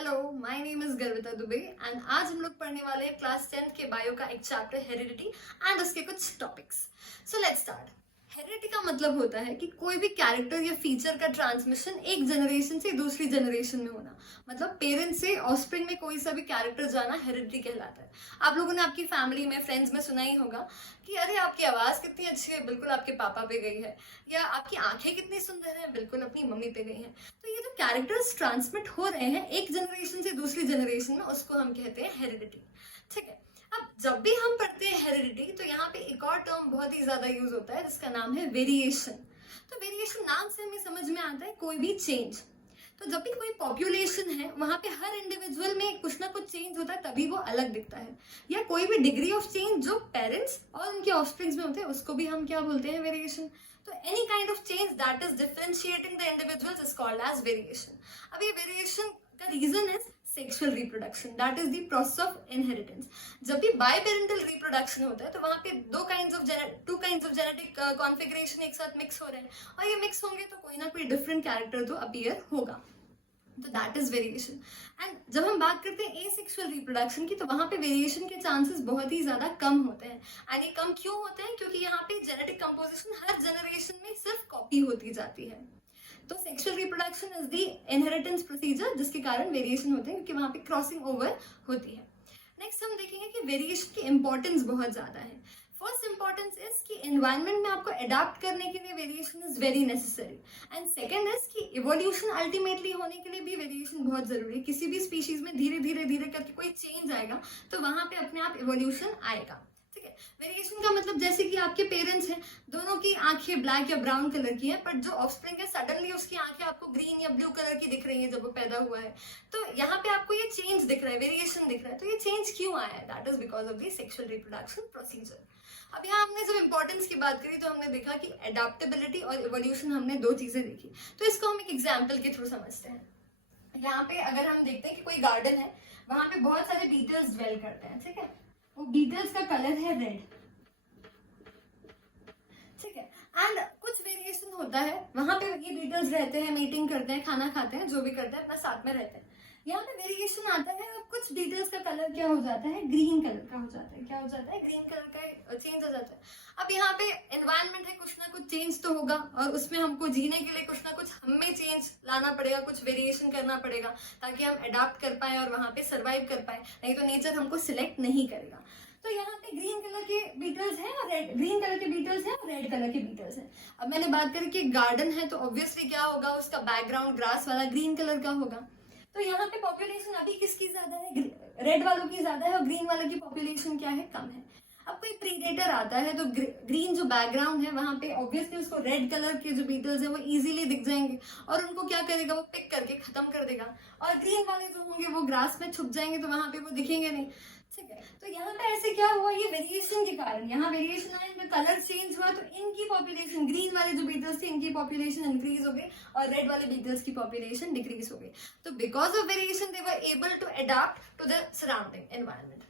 Hello, my name is Garvita Dubey and आज हम लोग पढ़ने वाले हैं क्लास 10th के बायो का एक चैप्टर हेरिडिटी एंड उसके कुछ topics. So let's start. Heredity का मतलब होता है कि कोई भी कैरेक्टर या फीचर का ट्रांसमिशन एक जनरेशन से दूसरी जनरेशन में होना। मतलब पेरेंट्स से ऑफस्प्रिंग में कोई सा भी कैरेक्टर जाना हेरिडिटी कहलाता है। आप लोगों ने आपकी फैमिली में, फ्रेंड्स में सुना ही होगा कि अरे आपकी आवाज कितनी अच्छी है, बिल्कुल आपके पापा पे गई है, या आपकी आंखें कितनी सुंदर है, बिल्कुल अपनी मम्मी पे गई हैं। तो ये जो कैरेक्टर्स ट्रांसमिट हो रहे हैं एक जनरेशन से दूसरी जनरेशन में, उसको हम कहते हैं हेरिडिटी। ठीक है। अब जब भी हम पढ़ते हैं हेरिडिटी तो यहाँ पे एक और टर्म बहुत ही ज्यादा यूज होता है जिसका नाम है वेरिएशन। तो वेरिएशन नाम से हमें समझ में आता है कोई भी चेंज। तो जब भी कोई पॉपुलेशन है वहां पे हर इंडिविजुअल में कुछ ना कुछ चेंज होता है, तभी वो अलग दिखता है। या कोई भी डिग्री ऑफ चेंज जो पेरेंट्स और उनके ऑफस्प्रिंग्स में होते हैं उसको भी हम क्या बोलते हैं, वेरिएशन। तो any kind of change that is differentiating the individuals is called as variation. अब ये वेरिएशन का reason is sexual reproduction, that is the process of inheritance. जब भी बाइपेरेंटल रिप्रोडक्शन होता है तो वहां पे two kinds of genetic configuration एक साथ मिक्स हो रहे हैं, और ये मिक्स होंगे तो कोई ना कोई डिफरेंट कैरेक्टर तो अपीयर होगा। तो दैट इज वेरिएशन। एंड जब हम बात करते हैं एसेक्सुअल रिप्रोडक्शन की, तो वहां पे वेरिएशन के चांसेस बहुत ही ज्यादा कम होते हैं। एंड ये कम क्यों होते हैं? क्योंकि यहाँ पे जेनेटिक कंपोजिशन हर जनरेशन में सिर्फ कॉपी होती जाती है। तो sexual reproduction is the inheritance procedure जिसके कारण वेरिएशन होते हैं, क्योंकि वहां पे क्रॉसिंग ओवर होती है। नेक्स्ट हम देखेंगे कि वेरिएशन की इंपॉर्टेंस बहुत ज्यादा है। फर्स्ट इंपॉर्टेंस इज कि एनवायरनमेंट में आपको अडॉप्ट करने के लिए variation is very necessary. And second is कि इवोल्यूशन अल्टीमेटली होने के लिए भी वेरिएशन बहुत जरूरी है। किसी भी स्पीशीज में धीरे धीरे धीरे करके कोई चेंज आएगा तो वहां पे अपने आप इवोल्यूशन आएगा। ठीक है। वेरिएशन का मतलब जैसे कि आपके पेरेंट्स हैं, दोनों की आंखें ब्लैक या ब्राउन कलर की है, पर जो ऑफस्प्रिंग है सडनली उसकी आंखें आपको ग्रीन या ब्लू कलर की दिख रही है जब वो पैदा हुआ है। तो यहाँ पे आपको ये चेंज दिख रहा है, वेरिएशन दिख रहा है। तो ये चेंज क्यों आया है? That is because of the sexual reproduction procedure. अब यहाँ हमने जब इंपॉर्टेंस की बात करी तो हमने देखा कि एडाप्टेबिलिटी और इवोल्यूशन, हमने दो चीजें देखी। तो इसको हम एक एग्जाम्पल के थ्रू समझते हैं। यहाँ पे अगर हम देखते हैं कि कोई गार्डन है, वहां पे बहुत सारे बीटल्स ड्वेल करते हैं। ठीक है। वो बीटल्स का कलर है रेड। ठीक है। एंड कुछ वेरिएशन होता है, वहां पे ये बीटल्स रहते हैं, मीटिंग करते हैं, खाना खाते हैं, जो भी करते हैं अपना साथ में रहते हैं। यहाँ पे वेरिएशन आता है और कुछ डिटेल्स का कलर क्या हो जाता है, ग्रीन कलर का हो जाता है। क्या हो जाता है? ग्रीन कलर का चेंज हो जाता है। अब यहाँ पे एनवायरनमेंट है, कुछ ना कुछ चेंज तो होगा, और उसमें हमको जीने के लिए कुछ ना कुछ हमें चेंज लाना पड़ेगा, कुछ वेरिएशन करना पड़ेगा ताकि हम अडाप्ट कर पाए और वहां पे सर्वाइव कर पाए। नहीं तो नेचर हमको सिलेक्ट नहीं करेगा। तो यहाँ पे ग्रीन कलर के बीटल्स हैं और ग्रीन कलर के बीटल्स हैं और रेड कलर के बीटल्स हैं। अब मैंने बात करी कि गार्डन है तो ऑब्वियसली क्या होगा, उसका बैकग्राउंड ग्रास वाला ग्रीन कलर का होगा। तो यहाँ पे पॉपुलेशन अभी किसकी ज्यादा है? रेड वालों की ज्यादा है, और ग्रीन वालों की पॉपुलेशन क्या है? कम है। अब कोई प्रीडेटर आता है तो ग्रीन जो बैकग्राउंड है वहां पे ऑब्वियसली उसको रेड कलर के जो बीटल्स है वो इजीली दिख जाएंगे, और उनको क्या करेगा, वो पिक करके खत्म कर देगा। और ग्रीन वाले जो होंगे वो ग्रास में छुप जाएंगे, तो वहां पे वो दिखेंगे नहीं। ठीक है। तो यहाँ पे ऐसे क्या हुआ, ये वेरिएशन के कारण, यहाँ वेरिएशन आया, इनका कलर चेंज हुआ, तो इनकी पॉपुलेशन, ग्रीन वाले जो बीटल्स थे इनकी पॉपुलेशन इंक्रीज हो गई और रेड वाले बीटल्स की पॉपुलेशन डिक्रीज हो गई। तो because of variation they were able to adopt to the surrounding environment.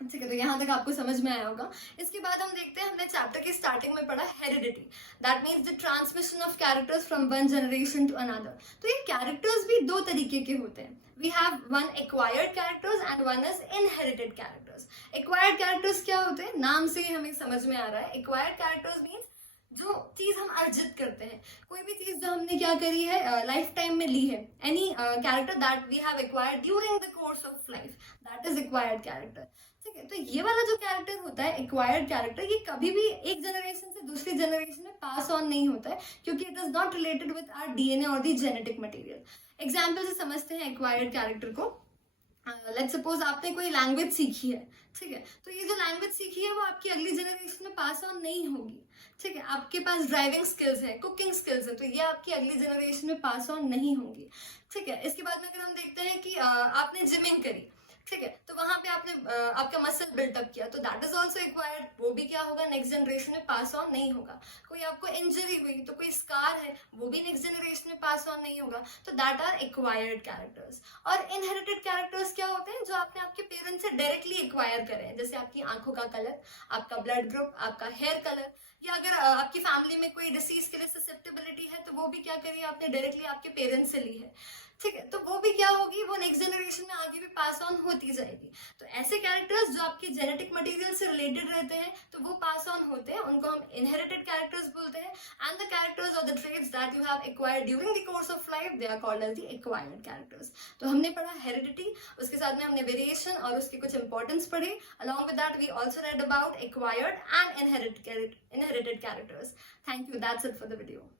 ठीक है। तो यहाँ तक आपको समझ में आया होगा। इसके बाद हम देखते हैं, हमने चैप्टर की स्टार्टिंग में पढ़ा heredity, that means the transmission of characters from one generation to another. तो ये कैरेक्टर्स भी दो तरीके के होते हैं। We have one acquired characters and one is inherited characters. Acquired characters क्या होते हैं? नाम से ही हमें समझ में आ रहा है। एक्वायर्ड कैरेक्टर्स मीन्स जो चीज हम अर्जित करते हैं, कोई भी चीज जो हमने क्या करी है, लाइफ टाइम में ली है, any character that we have acquired during the course of life, that is acquired character. ठीक है। तो ये वाला जो कैरेक्टर होता है एक्वायर्ड कैरेक्टर, ये कभी भी एक जनरेशन से दूसरी जनरेशन में पास ऑन नहीं होता है, क्योंकि it is not related with our DNA और द जेनेटिक मटेरियल। एग्जाम्पल से समझते हैं एक्वायर्ड कैरेक्टर को। लेट्स सपोज आपने कोई लैंग्वेज सीखी है। ठीक है। तो ये जो लैंग्वेज सीखी है वो आपकी अगली जनरेशन में पास ऑन नहीं होगी। ठीक है। आपके पास ड्राइविंग स्किल्स है, कुकिंग स्किल्स है, तो ये आपकी अगली जनरेशन में पास ऑन नहीं होंगी। ठीक है। इसके बाद में अगर हम देखते हैं कि आपने जिमिंग करी, ठीक है, तो वहां पे आपने आपका मसल बिल्टअप किया, तो दैट इज ऑल्सो एक्वायर्ड। वो भी क्या होगा, नेक्स्ट जनरेशन में पास ऑन नहीं होगा। कोई आपको इंजरी हुई तो कोई स्कार है, वो भी नेक्स्ट जनरेशन में पास ऑन नहीं होगा। तो दैट आर एक्वायर्ड कैरेक्टर्स। और इनहेरिटेड कैरेक्टर्स क्या होते हैं? जो आपने आपके पेरेंट्स से डायरेक्टली एक्वायर करे हैं, जैसे आपकी आंखों का कलर, आपका ब्लड ग्रुप, आपका हेयर कलर, या अगर आपकी फैमिली में कोई डिसीज के लिए ससेप्टेबिलिटी है तो वो भी क्या करिए, आपने डायरेक्टली आपके पेरेंट्स से ली है। ठीक है, तो वो भी क्या होगी, वो नेक्स्ट जनरेशन में आगे भी पास ऑन होती जाएगी। तो ऐसे कैरेक्टर्स जो आपके जेनेटिक मटेरियल से रिलेटेड रहते हैं तो वो पास ऑन होते हैं, उनको हम इनहेरिटेड कैरेक्टर्स बोलते हैं। एंड द कैरेक्टर्स और the traits that you have acquired during the course of life, they are called as the acquired characters. तो हमने पढ़ा हेरिडिटी, उसके साथ में हमने वेरिएशन और उसके कुछ इंपॉर्टेंस पढ़े। Along with that we also read about acquired and inherited characters. Thank you, that's it for the video.